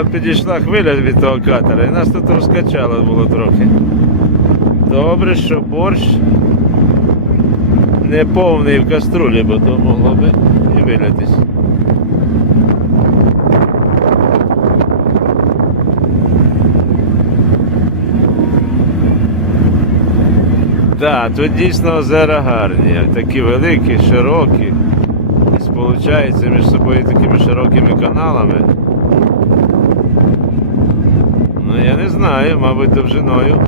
От підійшла хвиля від того катера і нас тут розкачало було трохи. Добре, що борщ не повний в каструлі, бо то могло би і вилятись. Так, тут дійсно озера гарні, такі великі, широкі. І сполучаються між собою такими широкими каналами. Ну я не знаю, мабуть, довжиною.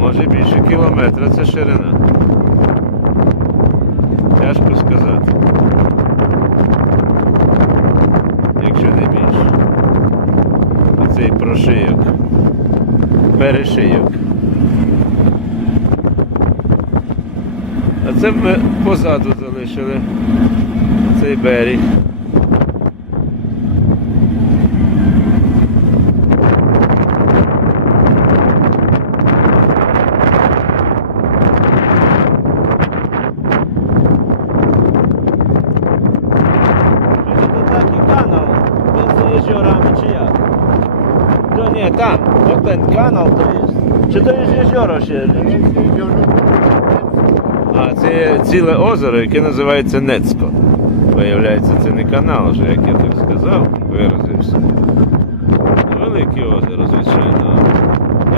Може більше кілометра це ширина. Тяжко сказати. Якщо не більше. Оцей прошийок. Перешийок. А це ми позаду залишили цей берег. Це такий канал, єзерами чи як? То ні, там, от ten канал то є. Чи то є єзеро ще? А, це ціле озеро, яке називається Нецько. Виявляється, це не канал вже, як я так сказав, виразився. Велике озеро, звичайно.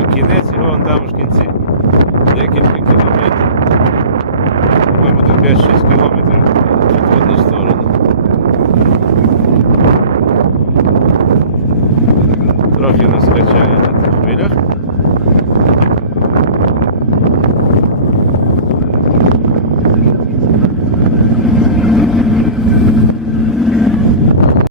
А кінець його там в кінці. Декілька Трохи нас качає.